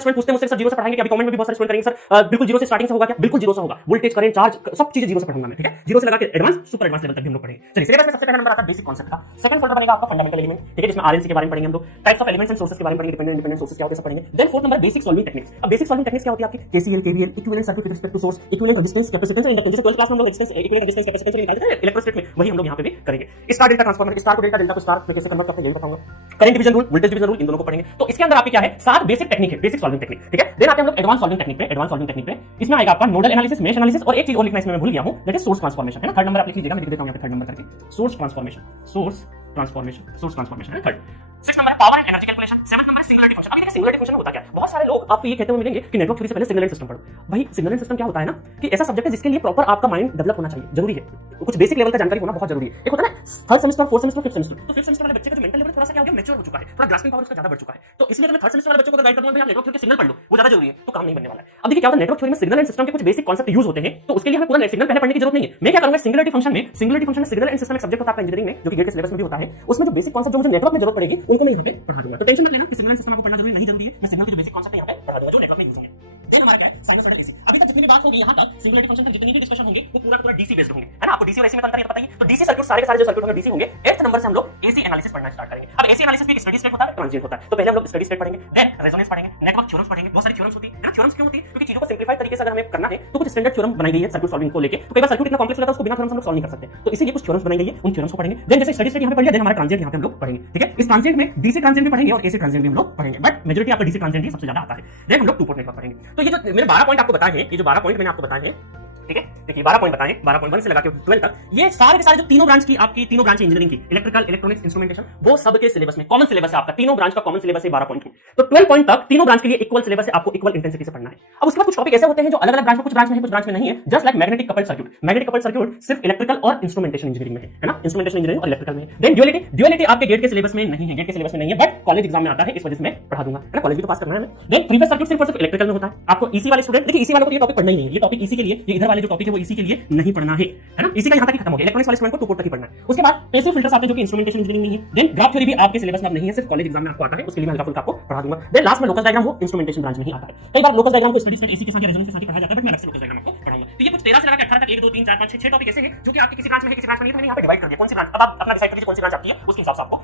Student पूछते हैं मुझसे सर जीरो से पढ़ाएंगे, अभी कमेंट में भी बहुत सारे स्टूडेंट करेंगे सर बिल्कुल जीरो से स्टार्टिंग से होगा क्या? बिल्कुल जीरो से होगा। वोल्टेज, करंट, चार्ज सब चीजें जीरो से पढ़ूंगा मैं, ठीक है? जीरो से लगा के एडवांस सुपर एडवांस लेवल तक भी हम लोग पढ़ेंगे। चलिए सिलेबस में सबसे पहला नंबर आता है बेसिक कांसेप्ट का। सेकंड फोल्डर बनेगा आपका फंडामेंटल एलिमेंट, ठीक है, जिसमें आरएनसी के बारे में पढ़ेंगे हम लोग, types of elements and sources के बारे में पढ़ेंगे, डिपेंडेंट इंडिपेंडेंट सोर्सेस क्या होते हैं सब पढ़ेंगे। Then fourth number basic solving techniques. अब बेसिक सॉल्विंग टेक्निक्स क्या होती है आपकी? KCL, KVL, equivalent circuit with respect to source, equivalent resistance, capacitance and inductance. 12th class में हम लोग रेजिस्टेंस, इक्विवेलेंट रेजिस्टेंस, कैपेसिटेंस निकालते थे इलेक्ट्रोस्टैटिक में, वही हम लोग यहां पे भी करेंगे। स्टार डेल्टा ट्रांसफार्मर, स्टार को डेल्टा, डेल्टा को स्टार में कैसे कन्वर्ट करते हैं यही बताऊंगा। Current division rule, voltage division rule, इन दोनों को पढ़ेंगे। तो इसके अंदर आपके क्या है? 7 बेसिक टेक्निक है, बेसिक सॉल्विंग टेक्निक, ठीक है। देन आते हैं हम लोग एडवांस सॉल्विंग टेक्निक पे। एडवांस सॉल्विंग टेक्निक पे इसमें आएगा आपका नोडल एनालिसिस, मेश एनालिसिस और एक चीज और लिखना इसमें मैं भूल गया हूं, दैट इज सोर्स ट्रांसफॉर्मेशन, है ना। थर्ड नंबर आप लिख लीजिएगा, मैं लिख देता हूं यहां पे थर्ड नंबर करके, source transformation, source transformation, source transformation है third. 6 number power and energy calculation. 7 number singularity function. अब देखिए सिंगुलरिटी फंक्शन होता क्या है? बहुत सारे लोग आपको ये कहते हुए मिलेंगे कि नेटवर्क थ्योरी से पहले सिग्नल सिस्टम पढ़ो। भाई सिग्नल सिस्टम क्या होता है ना कि ऐसा सब्जेक्ट है जिसके लिए प्रॉपर आपका माइंड डेवलप होना चाहिए, जरूरी है। कुछ बेसिक लेवल का जानकारी होना बहुत जरूरी है। एक होता है ना third semester, fourth semester, fifth semester, तो फिफ्थ सेमेस्टर वाले बच्चे का जो मेंटल लेवल थोड़ा सा क्या हो गया, मैच्योर हो चुका है, थोड़ा ग्रास्पिंग पावर उसका ज्यादा बढ़ चुका है। तो इसलिए अगर थर्ड सेमेस्टर वाले बच्चों को गाइड करना है, आप नेटवर्क थ्योरी सिग्नल पढ़ लो, वो ज्यादा जरूरी है, तो काम नहीं बनने वाला है। अब देखिए क्या होता है, नेटवर्क थ्योरी में सिग्नल एंड सिस्टम के कुछ बेसिक कांसेप्ट यूज होते हैं, तो उसके लिए हमें पूरा सिग्नल पहले पढ़ने की जरूरत नहीं है। मैं क्या करूंगा, सिंगुलरिटी फंक्शन में सिग्नल एंड सिस्टम एक सब्जेक्ट होता है इंजीनियरिंग में, जो कि गेट के सिलेबस में भी होता है। उसमें जो बेसिक कांसेप्ट जो मुझे नेटवर्क में जरूरत पड़ेगी उनको मैं यहां पे पढ़ा दूंगा। तो टेंशन मत लेना कि सिग्नल एंड सिस्टम आपको पढ़ना जरूरी नहीं, जरूरी है। मैं सिग्नल के जो बेसिक कांसेप्ट है यहां पे पढ़ा दूंगा जो नेटवर्क में यूज होंगे। देन हमारा क्या है, साइनसॉइडल एसी। अभी तक जितनी भी बात होगी यहां तक सिंगुलरिटी फंक्शन तक जितनी भी डिस्कशन होंगे वो पूरा डीसी बेस्ड होंगे, है ना। आपको डीसी और एसी में अंतर पता ही है। तो डीसी सर्किट सारे के सारे जो सर्किट होंगे डीसी होंगे। 8th नंबर से हम लोग एसी एनालिसिस पढ़ना स्टार्ट करेंगे। अब एसी एनालिसिस भी एक स्टडी स्टेट होता है, ट्रांजिएंट होता है। तो पहले हम लोग स्टडी स्टेट पढ़ेंगे, देन रेजोनेंस पढ़ेंगे, नेटवर्क थ्योरम्स पढ़ेंगे। बहुत सारी थ्योरम्स होती है ना। थ्योरम्स क्यों होती है? क्योंकि चीजों को सिंपलीफाइड तरीके से अगर हमें करना है तो कुछ स्टैंडर्ड थ्योरम बनाई गई है सर्किट सॉल्विंग को लेके। तो कई बार सर्किट इतना कॉम्प्लेक्स होता है उसको बिना थ्योरम हम लोग सॉल्व नहीं कर सकते, तो इसीलिए कुछ थ्योरम्स बनाई गई है, उन थ्योरम्स को पढ़ेंगे। देन जैसे स्टडी स्टेट यहां पे पढ़ लिया, देन हमारा ट्रांजिएंट यहां पे हम लोग पढ़ेंगे, ठीक है। इस ट्रांजिएंट में डीसी ट्रांजिएंट भी पढ़ेंगे और एसी ट्रांजिएंट भी हम लोग पढ़ेंगे, बट मेजॉरिटी आपका डीसी ट्रांजिएंट ही सबसे ज्यादा आता है। देन हम लोग टू पोर्ट नेटवर्क पढ़ेंगे। तो ये जो मेरे 12 पॉइंट आपको बताए हैं, ये जो 12 पॉइंट मैंने आपको बताए हैं, ठीक है, देखिए 12 पॉइंट बताएं, 12.1 से लगा के 12 तक, ये सारे के सारे जो तीनों ब्रांच की आपकी तीनों ब्रांच इंजीनियरिंग की, इलेक्ट्रिकल, इलेक्ट्रॉनिक्स, इंस्ट्रूमेंटेशन, वो सब के सिलेबस में कॉमन सिलेबस है आपका, तीनों ब्रांच का कॉमन सिलेबस है 12 पॉइंट में। तो 12 पॉइंट तक तीनों ब्रांच के लिए इक्वल सिलेबस है, आपको इक्वल इंटेंसिटी से पढ़ना है। अब उसके बाद कुछ टॉपिक ऐसे होते हैं जो अलग अलग ब्रांच में, कुछ ब्रांच में है, कुछ ब्रांच में नहीं है, just like magnetic coupled circuit. Magnetic coupled circuit सिर्फ इलेक्ट्रिकल और इंस्ट्रूमेंटेशन इंजीनियरिंग में है ना, इंस्ट्रूमेंटेशन इंजीनियरिंग और इलेक्ट्रिकल में है। देन ड्युअलिटी आपके गेट के सिलेबस में नहीं है, गेट के सिलेबस में नहीं है, बट कॉलेज एग्जाम में आता है, इस वजह से मैं पढ़ा दूंगा, है ना, कॉलेज भी तो पास करना है हमें। देन थ्री फेज सर्किट सिर्फ और सिर्फ इलेक्ट्रिकल में होता है। आपको ईसी वाले स्टूडेंट, देखिए ईसी वालों को ये टॉपिक पढ़ना ही नहीं है, ये टॉपिक ईसी के लिए, ये इधर वाले जो टॉपिक है वो ईसी के लिए नहीं पढ़ना है ना। इसी का यहां तक ही खत्म हो गया। इलेक्ट्रॉनिक्स वाले स्टूडेंट को टू पोर्ट तक ही पढ़ना है। उसके बाद पैसिव फिल्टर्स आते हैं जो कि इंस्ट्रूमेंटेशन इंजीनियरिंग नहीं है। देन ग्राफ थ्योरी भी आपके सिलेबस में नहीं है, सिर्फ कॉलेज एग्जाम में आपको आता है, उसके लिए मैं हल्का फुल्का आपको पढ़ा दूंगा। देन लास्ट में लोकस डायग्राम, वो इंस्ट्रूमेंटेशन ब्रांच में ही आता है। कई बार लोकस डायग्राम को स्टडी स्टेट एसी के साथ या रेजोनेंस के साथ ही पढ़ाया जाता है, बट मैं अलग से लोकस डायग्राम आपको पढ़ाऊंगा। तो ये कुछ 13 से लेकर 18 तक 1 2 3 4 5 6 टॉपिक ऐसे हैं जो कि आपके किसी ब्रांच में है, किसी ब्रांच में नहीं है, तो मैंने यहां पे डिवाइड कर दिया कौन सी ब्रांच। अब आप अपना डिसाइड करिए कौन सी ब्रांच आपकी है, उसके हिसाब से आपको